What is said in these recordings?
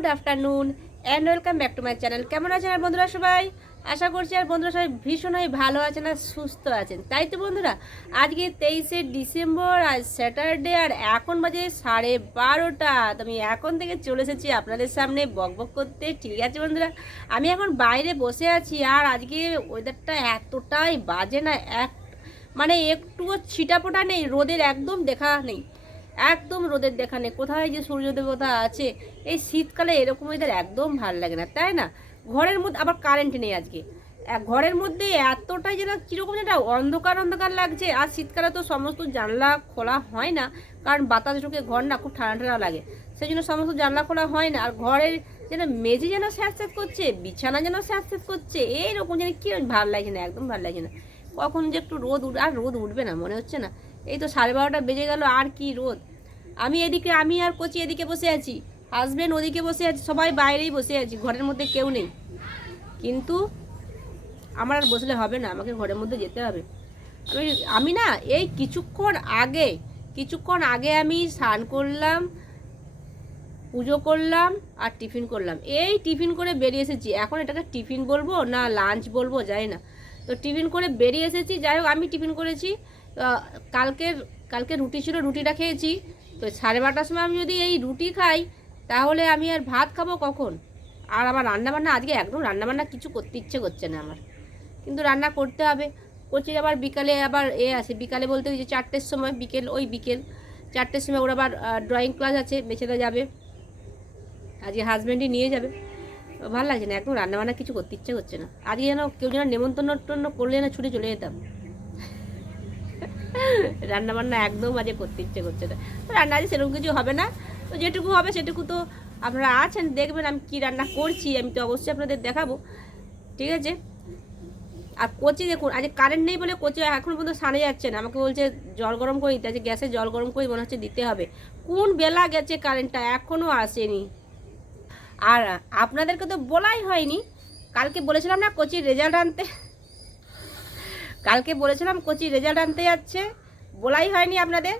Good afternoon and welcome back to my channel কেমন আছেন আর বন্ধুরা সবাই? আশা করছি আর বন্ধুরা সবাই ভীষণই ভালো আছেন আর সুস্থ আছেন। তাই তো বন্ধুরা, আজকে তেইশে ডিসেম্বর আজ স্যাটারডে আর এখন বাজে সাড়ে বারোটা। তো আমি এখন থেকে চলে এসেছি আপনাদের সামনে বক বক করতে। ঠিক আছে বন্ধুরা, আমি এখন বাইরে বসে আছি আর আজকে ওয়েদারটা এতটাই বাজে না, এক মানে একটুও ছিটাপোটা নেই, রোদের একদম দেখা নেই। একদম রোদের দেখা নেই। কোথায় যে সূর্য দেবতা আছে, এই শীতকালে এরকম ওয়েদার একদম ভালো লাগে না, তাই না? ঘরের মধ্যে আবার কারেন্ট নেই আজকে। ঘরের মধ্যে এতটাই যেন কীরকম যেটা অন্ধকার অন্ধকার লাগছে। আর শীতকালে তো সমস্ত জানলা খোলা হয় না, কারণ বাতাস ঢুকে, ঘর না খুব ঠান্ডা ঠান্ডা লাগে। সেই জন্য সমস্ত জানলা খোলা হয় না। আর ঘরের যেন মেঝে যেন স্যাঁত করছে, বিছানা যেন স্যাঁত করছে, এইরকম যেন কি ভালো লাগছে না, একদম ভালো লাগছে না। কখন যে একটু রোদ উঠ, আর রোদ উঠবে না, মনে হচ্ছে না। এই তো সাড়ে বারোটা বেজে গেল, আর কি রোদ? আমি এদিকে, আমি আর কোচি এদিকে বসে আছি। হাজবেন্ড ওদিকে বসে আছে, সবাই বাইরেই বসে আছি, ঘরের মধ্যে কেউ নেই। কিন্তু আমার আর বসলে হবে না, আমাকে ঘরের মধ্যে যেতে হবে। আমি আমি না, এই কিছুক্ষণ আগে কিছুক্ষণ আগে আমি স্নান করলাম, পুজো করলাম, আর টিফিন করলাম। এই টিফিন করে বেরিয়ে এসেছি। এখন এটাকে টিফিন বলব না লাঞ্চ বলব যাই না। তো টিফিন করে বেরিয়ে এসেছি, যাই হোক, আমি টিফিন করেছি। কালকের, কালকে রুটি ছিল, রুটিটা খেয়েছি। তো সাড়ে বারোটার সময় আমি যদি এই রুটি খাই, তাহলে আমি আর ভাত খাব কখন? আর আমার রান্নাবান্না, আজকে একদম রান্নাবান্না কিছু করতে ইচ্ছে করছে না আমার। কিন্তু রান্না করতে হবে। করছি আবার বিকালে আবার এ আছে। বিকালে বলতে ওই যে চারটের সময়, বিকেল, ওই বিকেল। চারটের সময় ওর আবার ড্রয়িং ক্লাস আছে বেছেরা যাবে। আজকে হাজব্যান্ডই নিয়ে যাবে। ভালো লাগছে না, একদম রান্নাবান্না কিছু করতে ইচ্ছে করছে না। আজকে যেন কেউ যেন নেমন্তন্ন করলে যেন ছুটে চলে যেতাম। রান্না বান্না একদম আজকে করতে ইচ্ছে করছে না। তো রান্না আজকে সেরকম কিছু হবে না। তো যেটুকু হবে সেটুকু তো আপনারা আছেন, দেখবেন আমি কি রান্না করছি, আমি তো অবশ্যই আপনাদের দেখাবো। ঠিক আছে? আর কোচি দেখুন, আজ কারেন্ট নেই বলে কোচি এখন পর্যন্ত সানে যাচ্ছে না। আমাকে বলছে জল গরম করে দিতে আছে গ্যাসে জল গরম করে মনে হচ্ছে দিতে হবে। কোন বেলা গেছে কারেন্টটা এখনও আসেনি। আর আপনাদেরকে তো বলাই হয়নি। কালকে বলেছিলাম না কোচির রেজাল্ট আনতে। কালকে বলেছিলাম কোচি রেজাল্ট আনতে যাচ্ছে, বলাই হয়নি আপনাদের।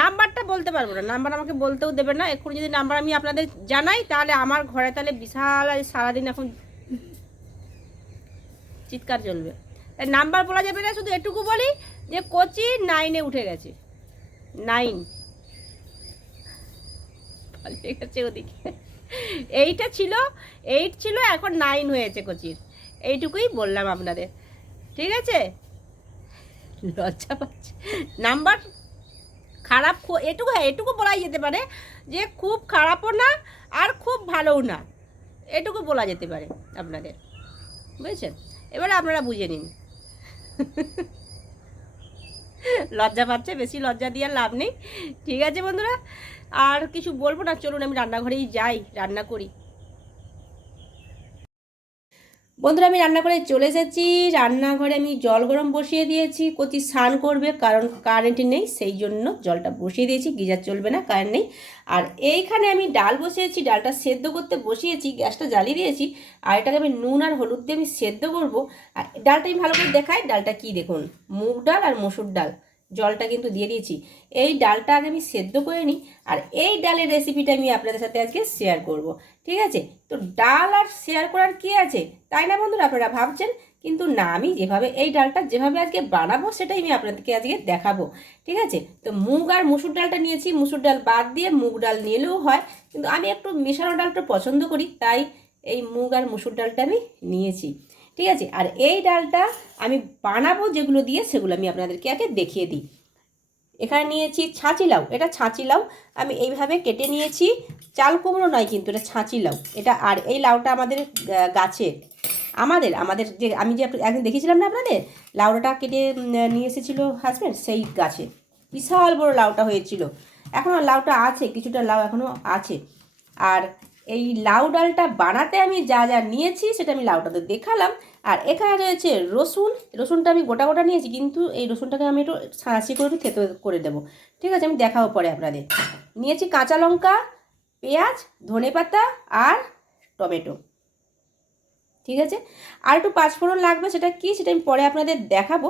নাম্বারটা বলতে পারব না, নাম্বার আমাকে বলতেও দেবে না এখন যদি নাম্বার আমি আপনাদের জানাই, তাহলে আমার ঘরে তাহলে বিশাল সারাদিন এখন চিৎকার চলবে। তাই নাম্বার বলা যাবে না, শুধু এটুকু বলি যে কোচি নাইনে উঠে গেছে। নাইন ওদিকে। এইটা ছিল এইট ছিল, এখন নাইন হয়েছে কোচির। এইটুকুই বললাম আপনাদের। ঠিক আছে? লজ্জা পাচ্ছে। নাম্বার খারাপ এটুকু হ্যাঁ এটুকু বলাই যেতে পারে যে খুব খারাপও না আর খুব ভালোও না। এটুকু বলা যেতে পারে আপনাদের। বুঝেছেন? এবারে আপনারা বুঝে নিন। লজ্জা পাচ্ছে, বেশি লজ্জা দিয়ে লাভ নেই। ঠিক আছে বন্ধুরা? আর কিছু বলব না? চলুন, আমি রান্নাঘরেই যাই, রান্না করি। বন্ধুরা, আমি রান্না করে চলে এসেছি। রান্নাঘরে আমি জল গরম বসিয়ে দিয়েছি। কচি স্নান করবে, কারণ কারেন্ট নেই, সেই জন্য জলটা বসিয়ে দিয়েছি। গিজার চলবে না কারেন্ট নেই। আর এইখানে আমি ডাল বসিয়েছি, ডালটা সেদ্ধ করতে বসিয়েছি, গ্যাসটা জ্বালিয়ে দিয়েছি। আর এটাকে আমি নুন আর হলুদ দিয়ে আমি সেদ্ধ করব। আর ডালটা আমি ভালো করে দেখাই, ডালটা কি দেখুন, মুগ ডাল আর মসুর ডাল। জলটা কিন্তু দিয়ে দিয়েছি। এই ডালটা আগে আমি সেদ্ধ করে নিই আর এই ডালের রেসিপিটা আমি আপনাদের সাথে আজকে শেয়ার করব। ঠিক আছে? তো ডাল আর শেয়ার করার কি আছে? তাই না বন্ধুরা? আপনারা ভাবছেন, কিন্তু না, আমি যেভাবে এই ডালটা যেভাবে আজকে বানাবো, সেটাই আমি আপনাদেরকে আজকে দেখাবো। ঠিক আছে? তো মুগ আর মুসুর ডালটা নিয়েছি। মুসুর ডাল বাদ দিয়ে মুগ ডাল নিলেও হয়, কিন্তু আমি একটু মেশানো ডালটা পছন্দ করি, তাই এই মুগ আর মুসুর ডালটা আমি নিয়েছি। ঠিক আছে? আর এই ডালটা আমি বানাবো যেগুলো দিয়ে সেগুলো আমি আপনাদেরকে আগে দেখিয়ে দিই। এখানে নিয়েছি ছাঁচি লাউ। এটা ছাঁচি লাউ। আমি এইভাবে কেটে নিয়েছি। চাল কুমড়ো নয় কিন্তু, এটা ছাঁচি লাউ। এটা আর এই লাউটা আমাদের গা- গাছের আমাদের আমাদের যে, আমি যে একদিন দেখিয়েছিলাম না আপনাদের? লাউটা কেটে নিয়ে এসেছিল হাজব্যান্ড সেই গাছে। বিশাল বড় লাউটা হয়েছিল। এখনও লাউটা আছে, কিছুটা লাউ এখনও আছে। আর এই লাউ ডালটা বানাতে আমি যা যা নিয়েছি সেটা আমি লাউটাতে দেখালাম। আর এখানে রয়েছে রসুন। রসুনটা আমি গোটা গোটা নিয়েছি, কিন্তু এই রসুনটাকে আমি একটু ছাঁচি করে একটু থেতো করে দেবো। ঠিক আছে, আমি দেখাবো পরে আপনাদের। নিয়েছি কাঁচা লঙ্কা, পেঁয়াজ ধনেপাতা আর টমেটো। ঠিক আছে? আর একটু পাঁচফোড়ন লাগবে সেটা কি সেটা আমি পরে আপনাদের দেখাবো।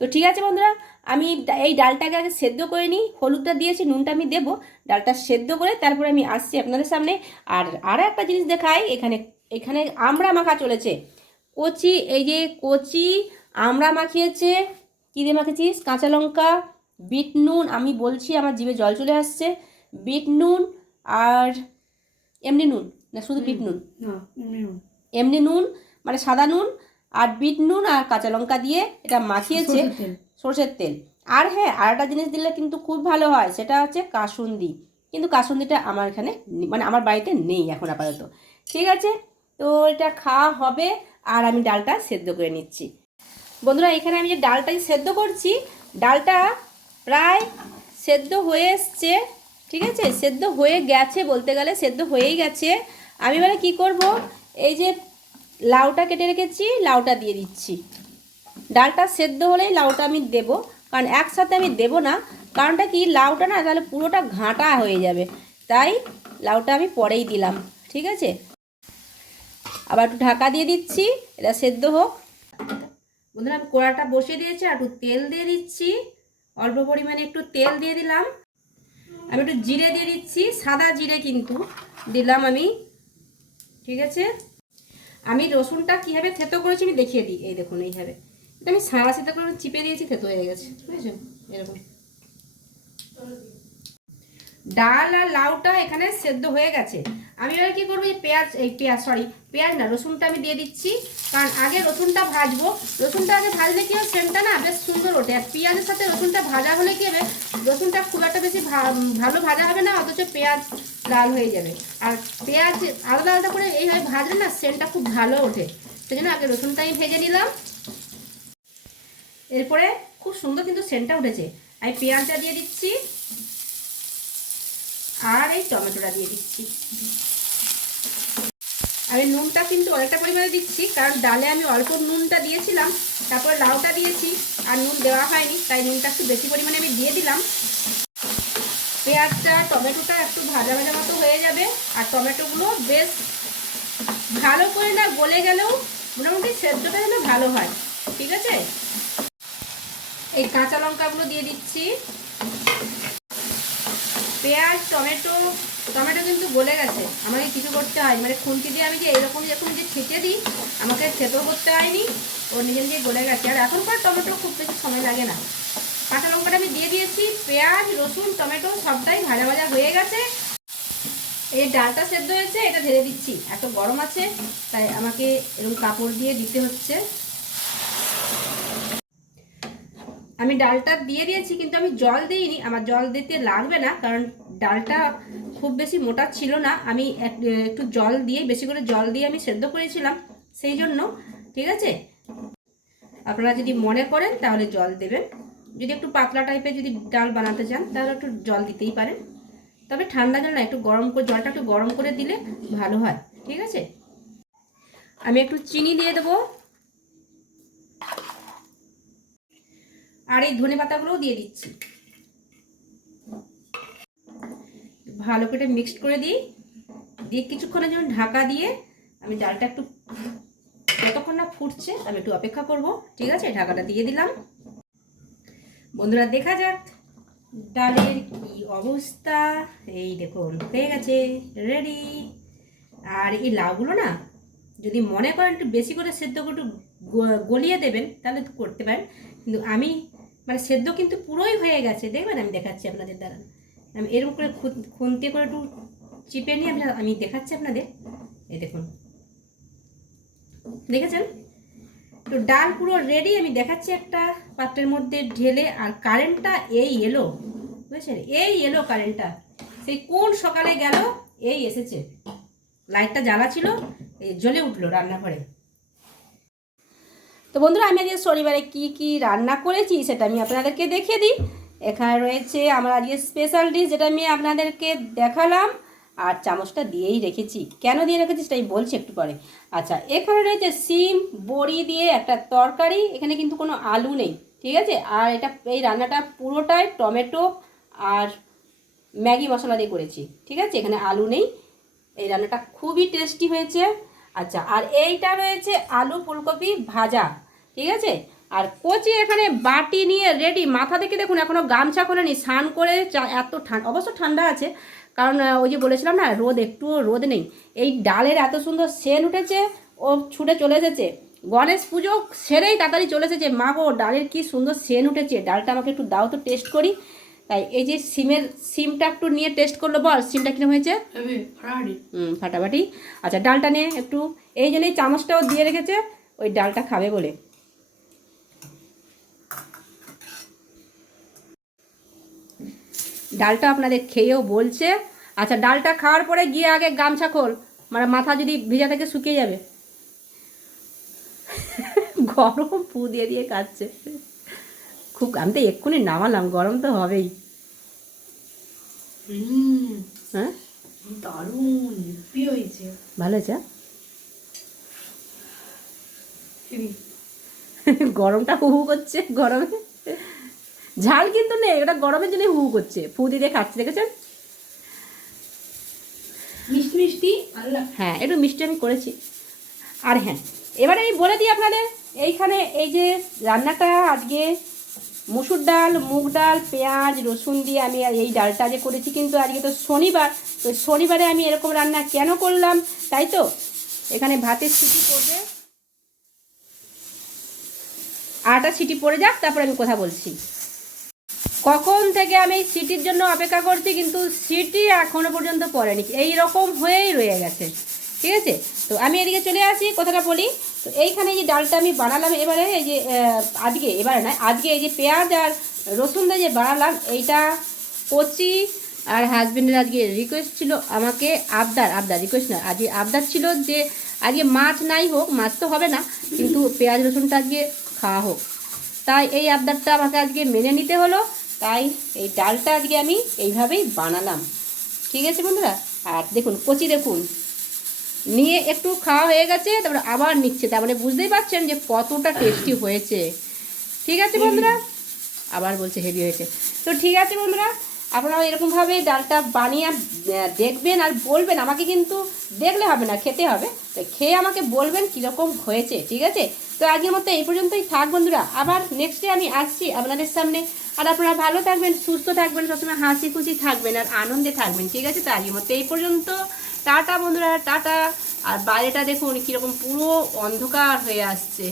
তো ঠিক আছে বন্ধুরা আমি এই ডালটাকে আগে সেদ্ধ করে নিই হলুদটা দিয়েছি নুনটা আমি দেবো ডালটা সেদ্ধ করে তারপরে আমি আসছি আপনাদের সামনে। আর আরও একটা জিনিস দেখাই এখানে এখানে আমড়া মাখা চলেছে। কচি এই যে কচি আমড়া মাখিয়েছে কী দিয়ে মাখিয়েছিস? কাঁচা লঙ্কা বিট নুন আমি বলছি আমার জিভে জল চলে আসছে বিট নুন আর এমনি নুন না শুধু বিট নুন। এমনি নুন মানে সাদা নুন আর বিট নুন আর কাঁচা লঙ্কা দিয়ে এটা মাখিয়েছে সরষের তেল। আর হ্যাঁ আর একটা জিনিস দিলে কিন্তু খুব ভালো হয় সেটা হচ্ছে কাসুন্দি। কিন্তু কাসুন্দিটা আমার এখানে মানে আমার বাড়িতে নেই এখন আপাতত। ঠিক আছে তো এটা খাওয়া হবে আর আমি ডালটা সেদ্ধ করে নিচ্ছি। বন্ধুরা এখানে আমি যে ডালটাই সেদ্ধ করছি ডালটা প্রায় সেদ্ধ হয়ে এসছে। ঠিক আছে সেদ্ধ হয়ে গেছে বলতে গেলে সেদ্ধ হয়েই গেছে। আমি এবারে কী করব? এই যে লাউটা কেটে রেখেছি, লাউটা দিয়ে দিচ্ছি। ডালটা সেদ্ধ হলেই লাউটা আমি দেবো, কারণ একসাথে আমি দেবো না, কারণটা কি, লাউটা না তাহলে পুরোটা ঘাঁটা হয়ে যাবে। তাই লাউটা আমি পরেই দিলাম, ঠিক আছে? আবার একটু ঢাকা দিয়ে দিচ্ছি, এটা সেদ্ধ হোক। বন্ধুরা, আমি কড়াটা বসিয়ে দিয়েছি, আর একটু তেল দিয়ে দিচ্ছি। অল্প পরিমাণে একটু তেল দিয়ে দিলাম। আমি একটু জিরে দিয়ে দিচ্ছি, সাদা জিরে কিন্তু দিলাম আমি, ঠিক আছে? আমি রসুনটা কীভাবে থেতো করেছি আমি দেখিয়ে দিই। এই দেখুন, এইভাবে। এটা আমি সারা সিদ্ধ করে চিপে দিয়েছি, থেতো হয়ে গেছে। বুঝেছ এরকম। ডাল আর লাউটা এখানে সেদ্ধ হয়ে গেছে। আমি এবার কি করব, এই পেঁয়াজ এই পেঁয়াজ সরি পেঁয়াজ না, রসুনটা আমি দিয়ে দিচ্ছি। কারণ আগে রসুনটা ভাজবো। রসুনটা আগে ভাজলে কি হবে সেন্টটা না বেশ সুন্দর ওঠে। আর পেঁয়াজের সাথে রসুনটা ভাজা হলে কি হবে, রসুনটা খুব একটা বেশি ভালো ভাজা হবে না, অথচ পেঁয়াজ লাল হয়ে যাবে। আর পেঁয়াজ আলাদা আলাদা করে এইভাবে ভাজলে না সেন্টটা খুব ভালো ওঠে। সেই জন্য আগে রসুনটা আমি ভেজে নিলাম। এরপরে খুব সুন্দর কিন্তু সেন্টটা উঠেছে। আমি পেঁয়াজটা দিয়ে দিচ্ছি। আর এই টমেটোটা দিয়ে দিচ্ছি। আমি নুনটা কিন্তু অনেকটা পরিমাণে দিচ্ছি, কারণ ডালে আমি অল্প নুনটা দিয়েছিলাম, তারপর লাউটা দিয়েছি, আর নুন দেওয়া হয়নি, তাই নুনটা একটু বেশি পরিমাণে আমি দিয়ে দিলাম। পেঁয়াজটা টমেটোটা একটু ভাজা ভাজা মতো হয়ে যাবে, আর টমেটোগুলো বেশ ভালো করে না গলে গেলেও মোটামুটি সেদ্ধটা যেন ভালো হয়, ঠিক আছে? এই কাঁচা লঙ্কাগুলো দিয়ে দিচ্ছি। পেঁয়াজ, টমেটো টমেটো কিন্তু গলে গেছে, আমাকে কিছু করতে হয় মানে খুন্তি দিয়ে আমি যে এইরকম যখন যে ছেঁচে দিই, আমাকে থেতো করতে হয়নি, ও নিজে নিজে গলে গেছে, আর এখনকার টমেটো খুব বেশি সময় লাগে না। কাঁচা লঙ্কাটা আমি দিয়ে দিয়েছি, পেঁয়াজ, রসুন, টমেটো সবটাই ভাজা ভাজা হয়ে গেছে। এই ডালটা সেদ্ধ হয়েছে, এটা ঢেলে দিচ্ছি। এত গরম আছে, তাই আমাকে এরকম কাপড় দিয়ে দিতে হচ্ছে। আমি ডালটা দিয়ে দিয়েছি, কিন্তু আমি জল দিইনি। আমার জল দিতে লাগবে না, কারণ ডালটা খুব বেশি মোটা ছিল না। আমি এক- একটু জল দিয়ে, বেশি করে জল দিয়ে আমি সেদ্ধ করেছিলাম, সেই জন্য, ঠিক আছে? আপনারা যদি মনে করেন, তাহলে জল দেবেন। যদি একটু পাতলা টাইপের যদি ডাল বানাতে চান, তাহলে একটু জল দিতেই পারেন। তবে ঠান্ডা জল না, একটু গরম করে, জলটা একটু গরম করে দিলে ভালো হয়, ঠিক আছে? আমি একটু চিনি দিয়ে দেবো। আর এই ধনে পাতাগুলোও দিয়ে দিচ্ছি। ভালো করে মিক্সড করে দিই। দিয়ে কিছুক্ষণের জন্য ঢাকা দিয়ে আমি ডালটা একটু, যতক্ষণ না ফুটছে, আমি একটু অপেক্ষা করব, ঠিক আছে? ঢাকাটা দিয়ে দিলাম। বন্ধুরা, দেখা যাক। ডালের কি অবস্থা? এই দেখুন, হয়ে গেছে রেডি আর এই লাউগুলো না, যদি মনে করেন একটু বেশি করে সেদ্ধ একটু গলিয়ে দেবেন, তাহলে করতে পারেন। কিন্তু আমি মানে সেদ্ধ কিন্তু পুরোই হয়ে গেছে। দেখবেন, আমি দেখাচ্ছি আপনাদের দ্বারা। আমি এরকম করে খুন- খুন্তি করে একটু চিপে নিয়ে আমি দেখাচ্ছি আপনাদের। এই দেখুন। দেখেছেন? তো ডাল পুরো রেডি আমি দেখাচ্ছি একটা পাত্রের মধ্যে ঢেলে, আর কারেন্টটা এই এলো বুঝেছেন? এই এলো কারেন্টটা সেই কোন সকালে গেল? এই এসেছে। লাইটটা জ্বালা ছিল জ্বলে উঠল রান্নাঘরে। তো বন্ধুরা, আমি আজকে শনিবারে কি কি রান্না করেছি সেটা আমি আপনাদেরকে দেখিয়ে দিই। এখানে রয়েছে আমার আজকে স্পেশাল ডিশ যেটা আমি আপনাদেরকে দেখালাম। আর চামচটা দিয়েই রেখেছি। কেন দিয়ে রেখেছি সেটাই বলছি একটু পরে। আচ্ছা এখানে রয়েছে সিম, বড়ি দিয়ে একটা তরকারি, এখানে কিন্তু কোনো আলু নেই, ঠিক আছে? আর এটা, এই রান্নাটা পুরোটাই টমেটো আর ম্যাগি মশলা দিয়ে করেছি, ঠিক আছে? এখানে আলু নেই। এই রান্নাটা খুবই টেস্টি হয়েছে। আচ্ছা আর এইটা রয়েছে আলু ফুলকপি ভাজা, ঠিক আছে? আর কোচি এখানে বাটি নিয়ে রেডি মাথা থেকে দেখুন, এখনও গামছা খোলেনি, স্নান করে এত ঠান্ডা অবশ্য ঠান্ডা আছে কারণ ওই যে বলেছিলাম না রোদ একটুও রোদ নেই। এই ডালের এত সুন্দর সেন উঠেছে ও ছুটে চলে এসেছে। গণেশ পুজো সেরেই তাড়াতাড়ি চলে এসেছে। মা গো ডালের কি সুন্দর সেন উঠেছে। ডালটা আমাকে একটু দাও তো টেস্ট করি। তাই এই যে সিমের সিমটা একটু নিয়ে টেস্ট করল বল সিমটা কীরকম হয়েছে? হুম ফাটাফাটি। আচ্ছা ডালটা নিয়ে একটু। এই জন্য এই চামচটাও দিয়ে রেখেছে ওই ডালটা খাবে বলে। ডালটা আপনাদের খেয়েও বলছে। আচ্ছা ডালটা খাওয়ার পরে গিয়ে আগে গামছা খোল মানে মাথা যদি ভিজা থেকে শুকিয়ে যাবে। গরম পু দিয়ে দিয়ে কাটছে খুব আমি তো এক্ষুনি নামালাম গরম তো হবেই। হ্যাঁ? দারুণ হয়েছে। ভালো হয়েছে? গরমটা হু হু করছে গরমে। ঝাল কিন্তু নেই ওটা গরমের জন্য হু করছে। ফু দিয়ে দিয়ে খাচ্ছে দেখেছেন? মিষ্টি মিষ্টি হ্যাঁ একটু মিষ্টি আমি করেছি। আর হ্যাঁ এবারে আমি বলে দিই আপনাদের, এইখানে এই যে রান্নাটা আজকে মুসুর ডাল, মুগ ডাল, পেঁয়াজ, রসুন দিয়ে আমি এই ডালটা যে করেছি, কিন্তু আজকে তো শনিবার, তো শনিবারে আমি এরকম রান্না কেন করলাম, তাই তো? এখানে ভাতের সিটি পড়বে। আটা সিটি পড়ে যাক, তারপর আমি কথা বলছি। কখন থেকে আমি সিটির জন্য অপেক্ষা করছি, কিন্তু সিটি এখনও পর্যন্ত পড়েনি। এই রকম হয়েই রয়ে গেছে। ঠিক আছে? তো আমি এদিকে চলে আসি, কথাটা বলি। তো এইখানে যে ডালটা আমি বানালাম, এবারে এই যে আজকে, এবারে নয়, আজকে এই যে পেঁয়াজ আর রসুন দিয়ে যে বানালাম, এইটা কচি আর হাজবেন্ডের আজকে রিকোয়েস্ট ছিল আমাকে আবদার আবদার রিকোয়েস্ট না আজকে আবদার ছিল যে আজকে মাছ নাই হোক, মাছ তো হবে না, কিন্তু পেঁয়াজ, রসুনটা আজকে খাওয়া হোক। তাই এই আবদারটা আমাকে আজকে মেনে নিতে হলো। তাই এই ডালটা আজকে আমি এইভাবেই বানালাম। ঠিক আছে বন্ধুরা? আর দেখুন, কচি দেখুন। নিয়ে একটু খাওয়া হয়ে গেছে, তারপরে আবার নিচ্ছে। তার মানে বুঝতেই পারছেন যে কতটা টেস্টি হয়েছে। ঠিক আছে বন্ধুরা? আবার বলছে হেভি হয়েছে। তো ঠিক আছে বন্ধুরা আপনারা এরকমভাবে ডালটা বানিয়ে দেখবেন আর বলবেন। আমাকে কিন্তু দেখলে হবে না, খেতে হবে। তো খেয়ে আমাকে বলবেন কীরকম হয়েছে, ঠিক আছে? তো আজকের মতো এই পর্যন্তই থাক বন্ধুরা। আবার নেক্সট ডে আমি আসছি আপনাদের সামনে। আর আপনারা ভালো থাকবেন, সুস্থ থাকবেন, সবসময় হাসি খুশি থাকবেন আর আনন্দে থাকবেন, ঠিক আছে? তো আজকের মতো এই পর্যন্ত। টাটা বন্ধুরা, টাটা। আর বাইরেটা দেখুন, কীরকম পুরো অন্ধকার হয়ে আসছে।